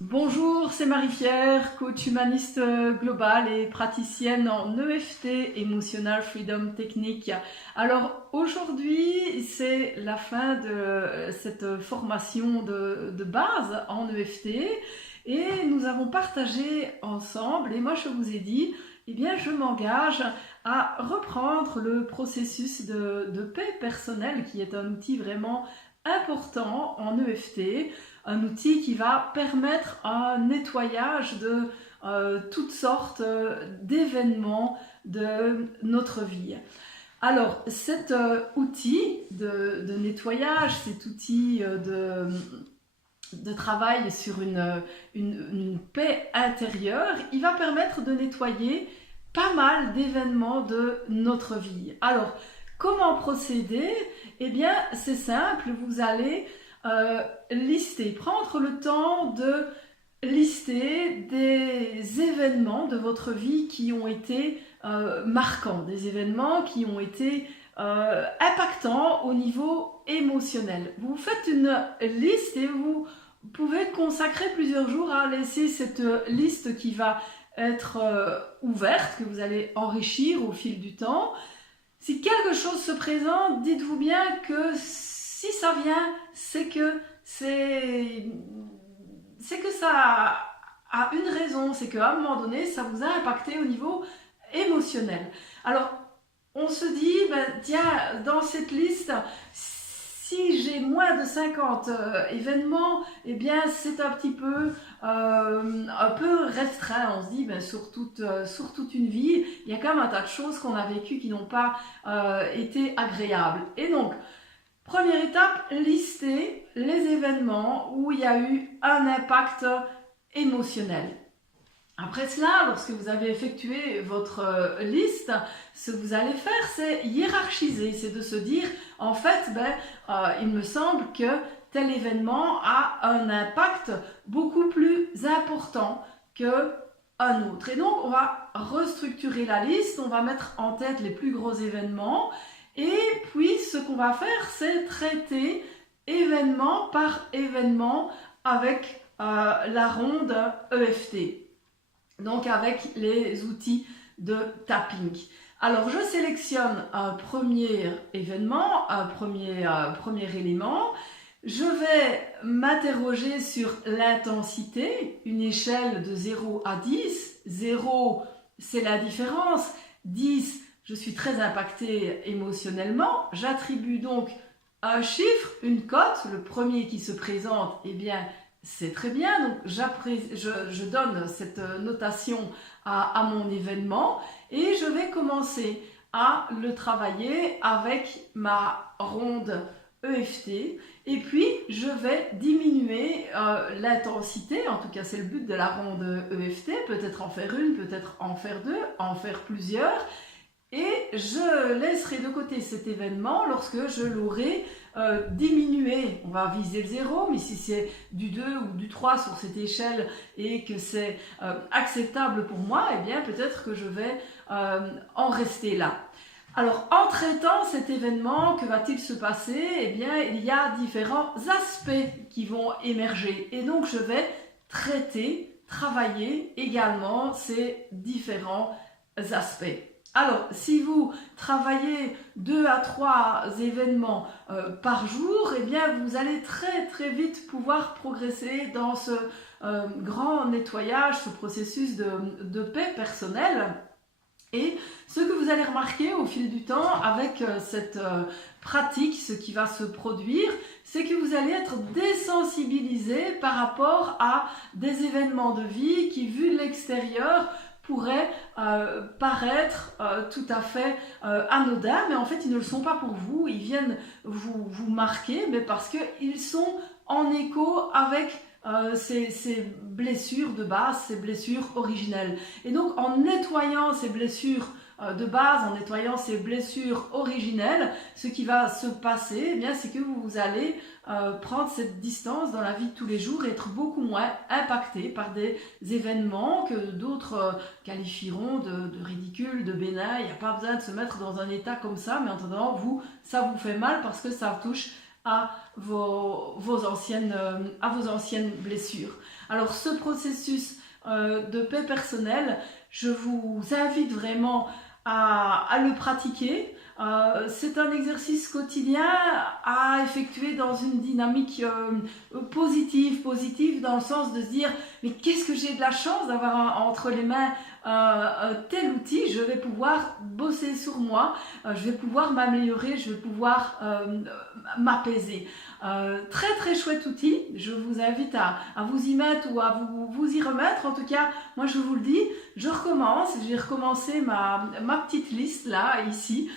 Bonjour, c'est Marie-Pierre, coach humaniste global et praticienne en EFT, Emotional Freedom Technique. Alors aujourd'hui, c'est la fin de cette formation de base en EFT et nous avons partagé ensemble et moi je vous ai dit, eh bien je m'engage à reprendre le processus de paix personnelle qui est un outil vraiment important en EFT. Un outil qui va permettre un nettoyage de toutes sortes d'événements de notre vie. Alors, cet outil de nettoyage, cet outil de travail sur une paix intérieure, il va permettre de nettoyer pas mal d'événements de notre vie. Alors, comment procéder? Eh bien, c'est simple, vous allez prendre le temps de lister des événements de votre vie qui ont été marquants, des événements qui ont été impactants au niveau émotionnel. Vous faites une liste et vous pouvez consacrer plusieurs jours à laisser cette liste qui va être ouverte, que vous allez enrichir au fil du temps. Si quelque chose se présente, dites-vous bien que si ça vient, c'est que ça a une raison, c'est qu'à un moment donné, ça vous a impacté au niveau émotionnel. Alors, on se dit, tiens, dans cette liste, si j'ai moins de 50 événements, eh bien, c'est un peu restreint. On se dit, sur toute une vie, il y a quand même un tas de choses qu'on a vécues qui n'ont pas été agréables. Et donc, première étape, lister les événements où il y a eu un impact émotionnel. Après cela, lorsque vous avez effectué votre liste, ce que vous allez faire, c'est hiérarchiser. C'est de se dire, en fait, il me semble que tel événement a un impact beaucoup plus important qu'un autre. Et donc, on va restructurer la liste, on va mettre en tête les plus gros événements. Et puis, ce qu'on va faire, c'est traiter événement par événement avec la ronde EFT. Donc, avec les outils de tapping. Alors, je sélectionne un premier événement, un premier élément. Je vais m'interroger sur l'intensité, une échelle de 0 à 10. 0, c'est l'indifférence. 10, je suis très impactée émotionnellement. J'attribue donc un chiffre, une cote. Le premier qui se présente, eh bien, c'est très bien. Donc, je donne cette notation à mon événement et je vais commencer à le travailler avec ma ronde EFT. Et puis, je vais diminuer l'intensité. En tout cas, c'est le but de la ronde EFT. Peut-être en faire une, peut-être en faire deux, en faire plusieurs. Et je laisserai de côté cet événement lorsque je l'aurai diminué. On va viser le 0, mais si c'est du 2 ou du 3 sur cette échelle et que c'est acceptable pour moi, eh bien peut-être que je vais en rester là. Alors, en traitant cet événement, que va-t-il se passer? Eh bien, il y a différents aspects qui vont émerger. Et donc, je vais travailler également ces différents aspects. Alors, si vous travaillez 2 à 3 événements par jour, eh bien, vous allez très vite pouvoir progresser dans ce grand nettoyage, ce processus de paix personnelle. Et ce que vous allez remarquer au fil du temps avec cette pratique, ce qui va se produire, c'est que vous allez être désensibilisé par rapport à des événements de vie qui, vus de l'extérieur, pourraient paraître tout à fait anodins, mais en fait ils ne le sont pas pour vous, ils viennent vous marquer, mais parce qu'ils sont en écho avec ces blessures de base, ces blessures originelles. Et donc en nettoyant ces blessures de base, en nettoyant ces blessures originelles, ce qui va se passer, eh bien, c'est que vous allez prendre cette distance dans la vie de tous les jours et être beaucoup moins impacté par des événements que d'autres qualifieront de ridicules, de bénins. Il n'y a pas besoin de se mettre dans un état comme ça, mais en attendant, ça vous fait mal parce que ça touche à vos anciennes blessures. Alors ce processus de paix personnelle, je vous invite vraiment à le pratiquer. C'est un exercice quotidien à effectuer dans une dynamique positive dans le sens de se dire mais qu'est-ce que j'ai de la chance d'avoir entre les mains tel outil, je vais pouvoir bosser sur moi, je vais pouvoir m'améliorer, je vais pouvoir m'apaiser. Très très chouette outil, je vous invite à vous y mettre ou à vous y remettre. En tout cas, moi je vous le dis, je recommence, j'ai recommencé ma petite liste là, ici,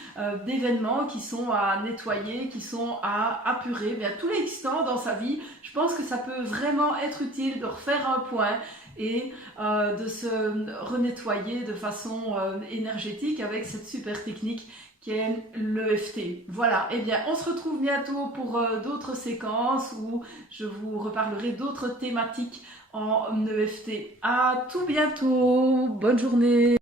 d'événements qui sont à nettoyer, qui sont à apurer, bien tous les instants dans sa vie. Je pense que ça peut vraiment être utile de refaire un point et de se renettoyer de façon énergétique avec cette super technique qui est l'EFT. Voilà, et bien on se retrouve bientôt pour d'autres séquences où je vous reparlerai d'autres thématiques en EFT. À tout bientôt, bonne journée.